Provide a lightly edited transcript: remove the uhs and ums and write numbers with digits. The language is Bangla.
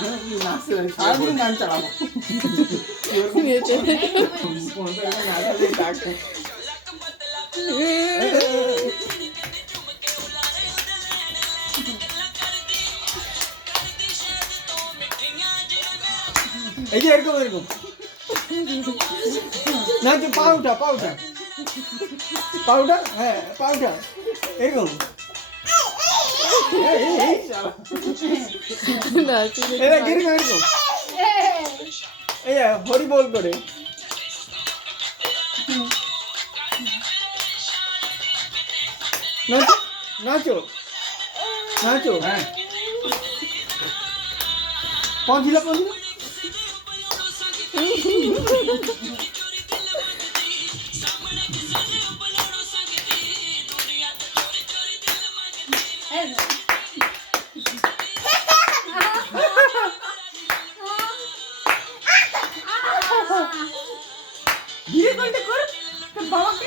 সারাদিন গান চালাবো। এই যে এরকম এরকম না, যে পাউটা পাউটা পাউটা, হ্যাঁ পাউটা এরকম। এরা কিরকম এরকম, এই হরি বল করে নাচো নাচো নাচো। হ্যাঁ পৌঁছিলা পৌঁছিলা। বিয়ে করতে কর বাবাকে